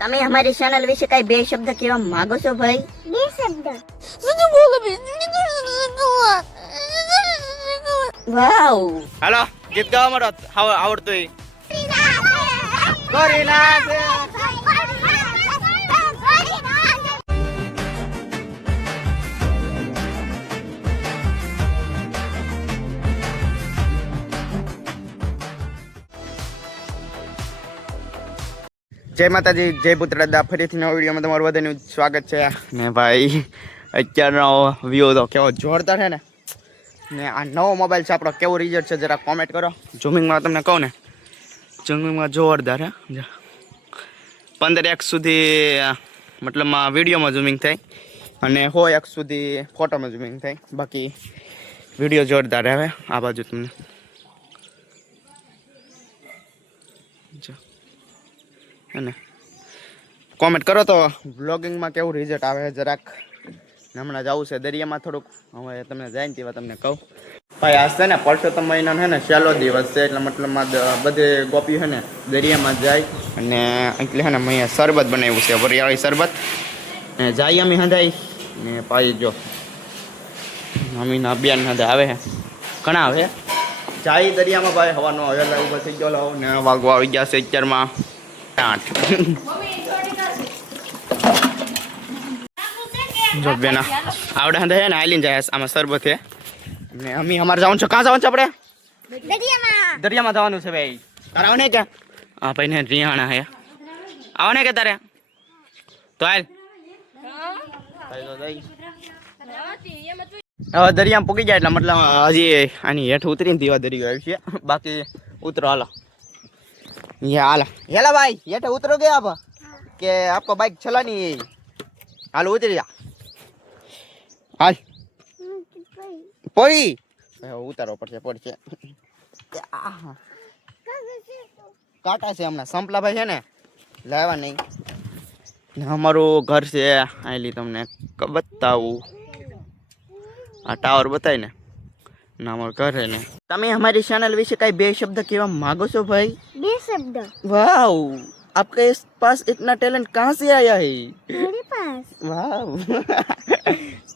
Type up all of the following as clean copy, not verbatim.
તમે અમારી ચેનલ વિશે કઈ બે શબ્દ કહેવા માંગો છો ભાઈ? બે શબ્દ. વાવ, હાલો ગીત ગાવા માંડો. આવડતું હોય કરી નાખે. જય માતાજી, જય પુત્રદા. ફરીથી નવા વિડીયોમાં તમારું બધાનું સ્વાગત છે. ને ભાઈ અત્યારનો વ્યૂ તો કેવો જોરદાર છે ને આ નવો મોબાઈલ છે આપણો, કેવો રિઝલ્ટ છે જરા કોમેન્ટ કરો. ઝૂમિંગમાં તમને કહું ને, ઝૂમિંગમાં જોરદાર હે. 15x સુધી મતલબમાં વિડીયોમાં ઝૂમિંગ થાય અને 100x સુધી ફોટોમાં ઝૂમિંગ થાય. બાકી વિડીયો જોરદાર હવે આ બાજુ તમને અને કોમેન્ટ કરો તો વ્લોગિંગમાં કેવું રિઝલ્ટ આવે જરાક. હમણાં જવું છે દરિયામાં થોડુંક, હવે તમને જાય ને તેવા તમને કહું. ભાઈ આજ છે ને પરસોત્તમ મહિનાનો છે ને છેલ્લો દિવસ છે, એટલે મતલબમાં બધે ગોપી છે ને દરિયામાં જાય અને એટલે છે ને મેં શરબત બનાવ્યું છે, વરિયાળી શરબત. ને જાય અમે હંધાઈ ને ભાઈ જો અમીના બેન હંધા આવે છે, ઘણા આવે જાય દરિયામાં. ભાઈ હવાનો હવેલા ઉભા થઈ ગયો ને વાગવા આવી ગયા છે 11માં 8. જો બેના આવડે હંધા છે ને આઈલીન જાય આમાં શરબત છે ને અમે અમારે જવાનું છે. કાં જવાનું છે આપણે? દરિયામાં જવાનું છે ભાઈ. તારે આવને કે હા ભાઈ ને રિયાણા હે આવને કે તારે તો હાલ. હવે દરિયામાં પૂકી જાય એટલે મતલબ હજી આની હેઠ ઉતરીને દીવા દરિયો આવી છે. બાકી ઉતરો હાલો. ये हाल हेला भाई, ये तो उतरोगे आप कि आपको बाइक चलानी है? हाल उतर जा हाल पड़ी उतारो પડશે કાંટા છે હમણાં. સંપલા ભાઈ છે ને લાવવા નહીં. અમારું ઘર છે આયલી, તમને બતાવું. આ ટાવર બતાય ને ના અમારું ઘર છે ને. તમે हमारी चैनल विषय कई बे शब्द कहेवा मांगो છો भाई? બે શબ્દ. वाव, आपके पास इतना टैलेंट कहाँ से आया है? मेरे पास. वाव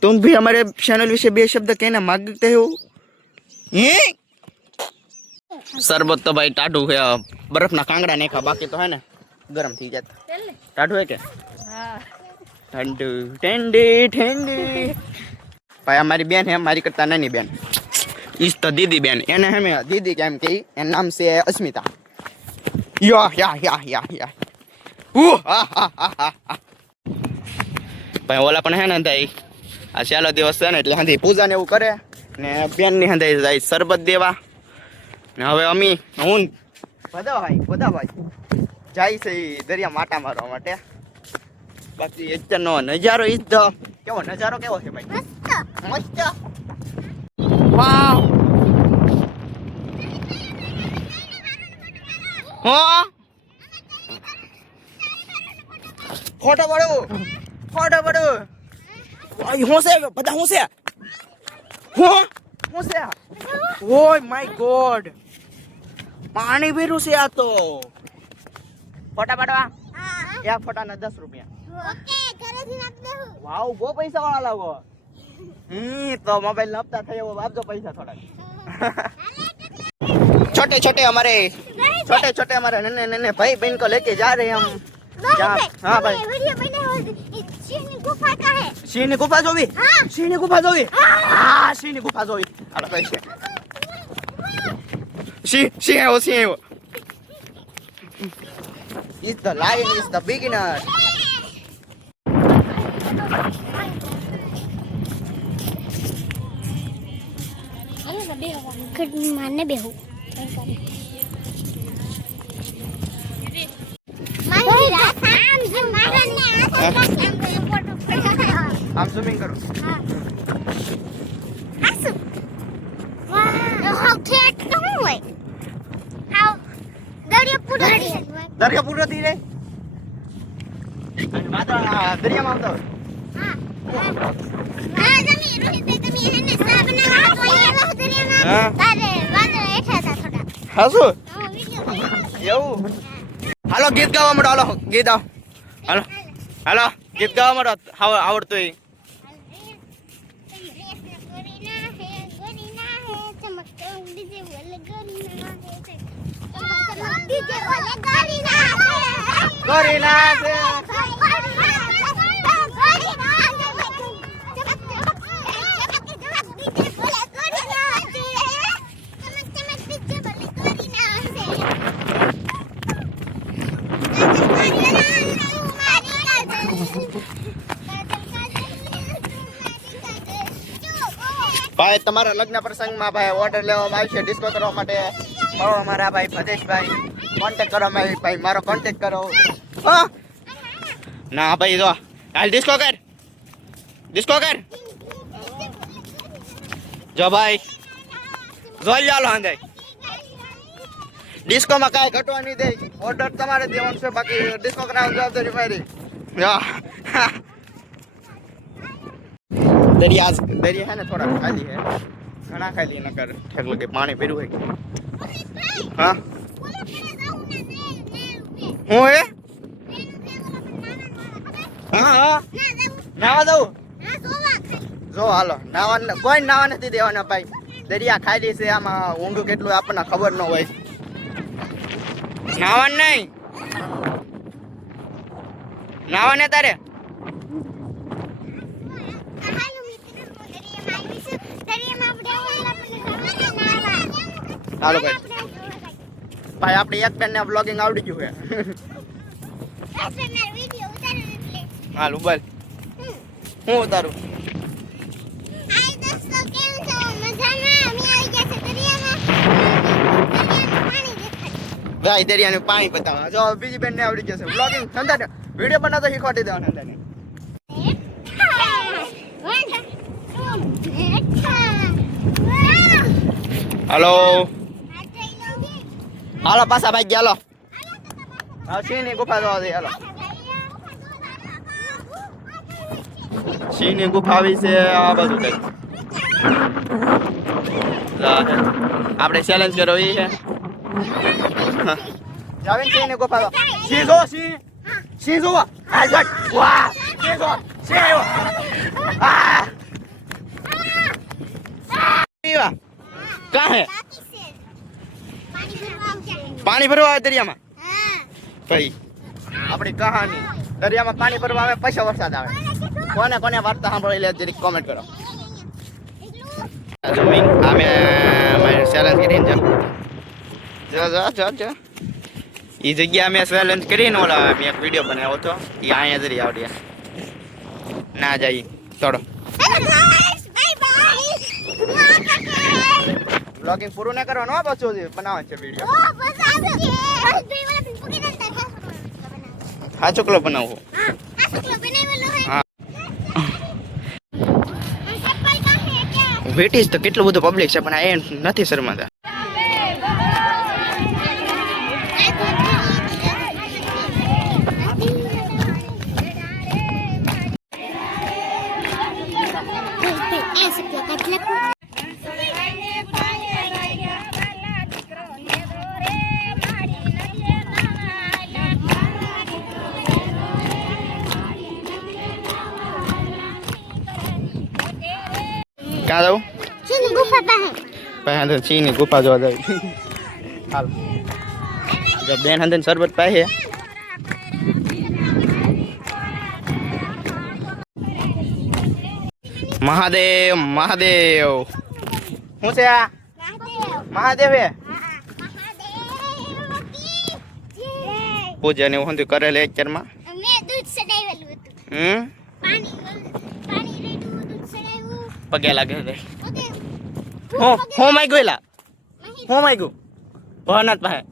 तुम भी हमारे चैनल विषय बे शब्द कहना मांगते हो? शरबत तो भाई टाटू है, बर्फ ना कांगड़ा नहीं खा, बाकी तो है ना गरम थी जाता. टाटू है क्या? ठंडू ठंडी ठंडी. भाई हमारी बहन है, हमारी करता नानी बहन. इस तो दीदी बहन एने हमें दीदी क्या कही, एन नाम से अस्मिता. या भाई ओला पण है ने दाई आ छेल्लो दिवस छे ने એટલે હાંધી પૂજા ને એવું કરે ને બેન ની હાંધે જાય શરબત દેવા. ને હવે અમી હું બધા ભાઈ જાય છે દરિયા માટા મારવા માટે. બાકી અત્યારનો નજારો ઈ તો કેવો નજારો કેવો છે ભાઈ? મસ્ત. વાવ હા ફોટો પડો ભાઈ. હું છે બધા હું છે ઓય માય ગોડ, પાણી ભર્યું છે આ તો. ફોટા પાડવા એક ફોટાના 10 રૂપિયા. ઓકે, ઘરેથી નાખ દેવું. વાવ બહુ પૈસા વાળા લાગો. तो मोबाइल हफ्ता थे वो आप दो पैसा थोड़ा. छोटे छोटे हमारे नन्हे भाई बहन को लेके जा रहे हैं हम. हाँ भाई वीडियो बने हो सिंह गुफा का है. सिंह गुफा जो भी सिंह गुफा जो भी हाँ सिंह गुफा जो भी अरे भाई सिंह है वो is the lion is the beginner. મને બેહું આમ ઝૂમિંગ કરો. દરિયા પૂરો થઈ જાય માત્ર દરિયામાં આવતા હોય. હાલો ગીત ગાવા માંડો. હાલો ગીત આવ હાલો હાલો ગીત ગાવા માંડો આવડતું એ કરી નાખે ભાઈ તમારા લગ્ન પ્રસંગમાં ભાઈ ઓર્ડર લેવામાં આવશે ડિસ્કો કરવા માટે મળો મારા ભાઈ ભદેશભાઈ કોન્ટેક્ટ કરો ભાઈ મારો કોન્ટેક્ટ કરો હા ના ભાઈ જો હાલ ડિસ્કો કર જો ભાઈ જોઈ ચાલો અંદર ડિસ્કોમાં કાંઈ ઘટવા નહીં દે ઓર્ડર તમારે દેવાનો છે બાકી ડિસ્કો કરાવવાની જવાબદારી મારી દરિયા है ना थोड़ा खाली है घना खाली नकर ठेक लगे पानी पेरू है हाँ हूँ है हाँ हाँ नावा दो जो हालो नावा कोई नावा नहीं देवाना भाई दरिया खाली से आम ऊंडू કેટલું આપણને ખબર ન હોય નાવા નહીં નાવા ને તારે હાલો ભાઈ આપણે એક પેન ને બ્લોગિંગ આવડી ગયું છે હાલ ઉબર હું ઉતારું ભાઈ દરિયાનું પાણી બતાવો જો બીજી બેન ને આવડી જશે બ્લોગિંગ સંતા વિડીયો બનાવતો શીખવાડી દેવાનો સંતાને હાલો હાલો પાછા ભાઈ ગયા હાલો સિંહની ગુફા જોવા જઈએ હાલો સિંહની ગુફા આવી છે આ બાજુ કઈ આપણે ચેલેન્જ કરો એ છે જાવે સિંહની ગુફા જો સિંહ જો સિંહ જો આ જટ વાહ સિંહ જો સિંહ આવ્યો આ પીવા कहाँ है पानी भरवा दरिया में भाई अपनी कहानी दरिया में पानी भरवा में पैसा वरसाद आवे कोने कोने वार्ता सांभळी લે જરી કોમેન્ટ કરો જમીન આમે મેં ચેલેન્જ કરીને જો ઈ જગ્યા મેં ચેલેન્જ કરીને ઓલા મેં એક વિડિયો બનાવ્યો હતો ઈ અહીંયા જરી આવડ્યા ના જાય થોડો ब्लॉगिंग पूरा नहीं करवानो बच्चों जी बनावे छे वीडियो हां चोकलो बनावो हां चोकलो बनावेलो है हां वेटिस तो કેટલું બધું પબ્લિક છે પણ આ નથી શરમાતા कहाँ जाऊँ चीनी गुफा पे तो चीनी गुफा जो जाए हाल जब बेन हंदन शरबत पाए है महादेव महादेव हूँ से महादेव है पूजा ने वो करे लेक्चर में मैं दूध चढ़ावेલું હતું પાણી રેડું दूध चढ़ाવ્યું पगे लगे थे हो मैं गोला हो मैं गो भवनाथ पाए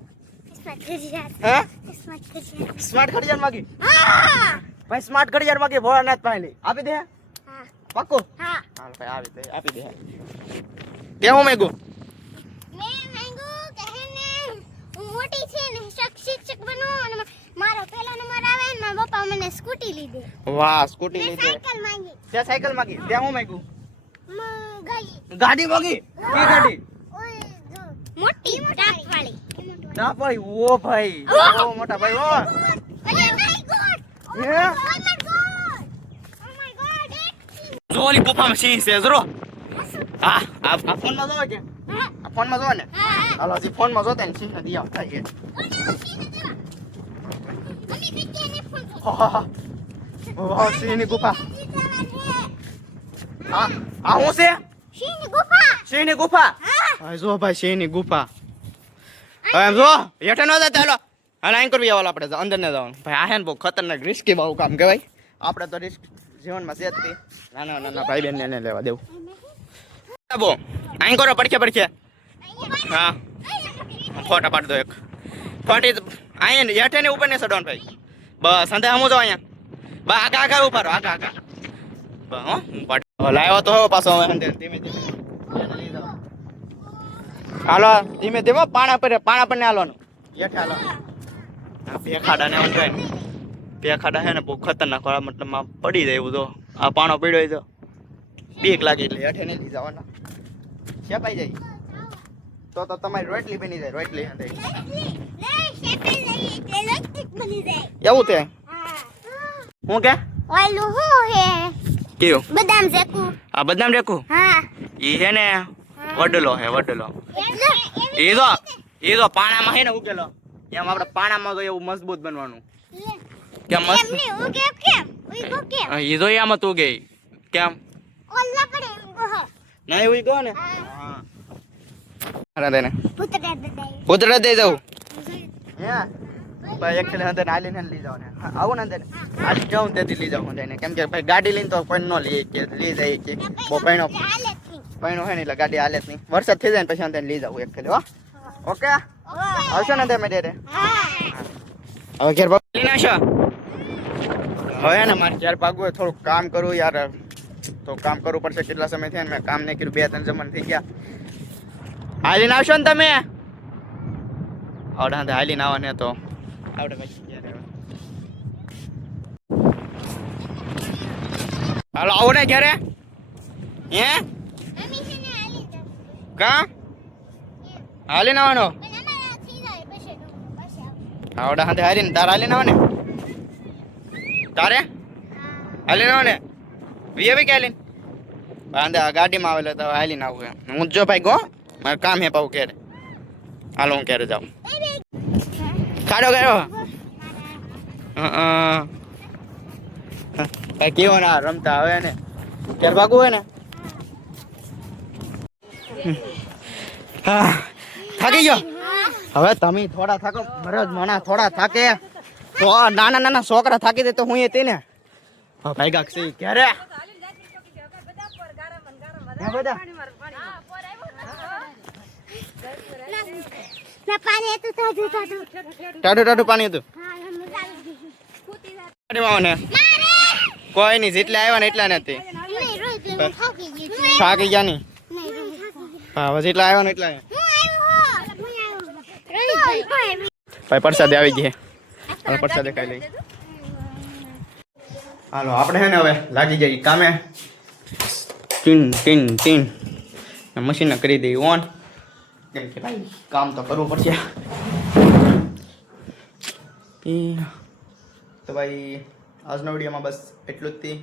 हैं स्मार्ट घड़ियार मागी हां भाई स्मार्ट घड़ियार मागी भवनाथ पाए ले आपी दे हां पक्को हां हां भाई आवी दे आपी दे ते हो मैं गो कहने मोटी छे ने शिक्षक बनो અને મારો પહેલો નંબર આવે ને મારા પપ્પા મને સ્કૂટી લીધી વાહ સ્કૂટી લીધી સાયકલ માંગી તે સાયકલ માંગી તે હું માંગ્યું गाड़ी मांगी की गाड़ी मोटी टाप वाली वो भाई ओ मोटा भाई ओ જો ઓલી ગુફામાં સિંહ છે જરો. હા આ ફોનમાં જોવો કે આ ફોનમાં જોવો ને હાલો હજી ફોનમાં જોતા ને સિંહ દિયા થાય છે. ઓહ સિંહની ગુફા. આ હું છે સિંહની ગુફા. હા જો ભાઈ સિંહની ગુફા. હવે એમ જો હેઠે ન જાય ચાલો હાલ અહીં કરવી આવવાલ આપણે અંદર ને જવાનું ભાઈ. આ હે ને બહુ ખતરનાક રિસ્કી બહુ કામ કહેવાય. આપણે તો રિસ્ક જીવનમાં છે જ તે. નાના નાના ભાઈ બહેન ને લેવા દેવું. બો અહીં કરો પડખે. હા ફોટા પાડ દો એક ફોટી અહીંયા હેઠે ને ઉપર ને સડવાનું ભાઈ. બસ સંધે હમું જો અહીંયા બસ આગા ઉપર આગા બસ હો હું પાડ લાવ્યો તો પાછો હવે ધીમે હાલો ધીમે પાણા પર ને હાલવાનું હેઠે હાલો. ભેખાડા ને એમ થાય ને ભેખાડા છે ને બહુ ખતરનાક વાળા મતલબમાં પડી જાય એવું તો આ પાણો પડ્યો તો બીક લાગે એટલે હેઠે નહીં લઈ જવાના છેપાઈ જાય તો તમારી રોટલી બની જાય રોટલી એવું તે હું કે ઓલું હું હે કેવું બદામ શેકું આ બદામ રેકું હા ઈ હે ને વડલો હે વડલો એ તો પાણામાં હે ને ઉકેલો એમ આપણે પાણામાં તો એવું મજબૂત બનવાનું કેમ મસ્ત એ તો એમ હતું ગઈ કેમ ના એવું કહો ને હા ને પુત્ર દઈ જવું હે ભાઈ એક ખેલે અંદર આલીને લઈ જાવ ને આવું ને અંદર આલી જાઉં તેથી લઈ જાવ ને કેમ કે ભાઈ ગાડી લઈને તો કોઈ ન લઈ કે લઈ જાય કે બહુ પૈણો હે ને એટલે ગાડી હાલે જ નહીં. વરસાદ થઈ જાય ને પછી અંદર લઈ જાવ એક ખેલે હો ઓકે આવશો ને તમે ડેરે હવે ઘેર લઈ નાખશો. હવે ને મારે ઘેર ભાગવું હોય થોડુંક કામ કરું યાર તો કામ કરવું પડશે. કેટલા સમય થયા ને મેં કામ નહીં કર્યું 2-3 જમણ થઈ ગયા. હાલીને આવશો ને તમે આવડે હાલીને આવો ને તો આવડે પછી હાલો આવો ને ઘરે હે કા હાલીને આવવાનો આવડે હાથે હાલીને તારે હાલીને આવો ને તારે હાલીને આવો ને વીએ કે હાલીને અંદર ગાડીમાં આવેલો તો હાલીને આવું એમ હું જો ભાઈ ગો મારે કામ હે પાવું ક્યારે હાલો હું ક્યારે જાઉં ખાડો કર્યો કઈ કેવો ના રમતા હવે ને ક્યારે ભાગવું હોય ને થાકી ગયો હવે તમે થોડા થાકો મરજ મણા થોડા થાકે તો નાના છોકરા થાકી દે તો હું એ તેને ભાઈ ગાક્ષી ક્યારે ટાઢું પાણી હતું કોઈ નઈ જેટલા આવ્યા ને એટલા નથી થાકી ગયા ની હા જેટલા આવ્યા ને એટલા ભાઈ પ્રસાદ આવી ગયા પ્રસાદ ખાઈ લઈ હાલો આપણે હે ને હવે લાગી જાય કામે ટીન મશીન કરી દઈ ઓન કેમ કે ભાઈ કામ તો કરવું પડશે. તો ભાઈ આજના વિડીયોમાં બસ એટલું જ થી.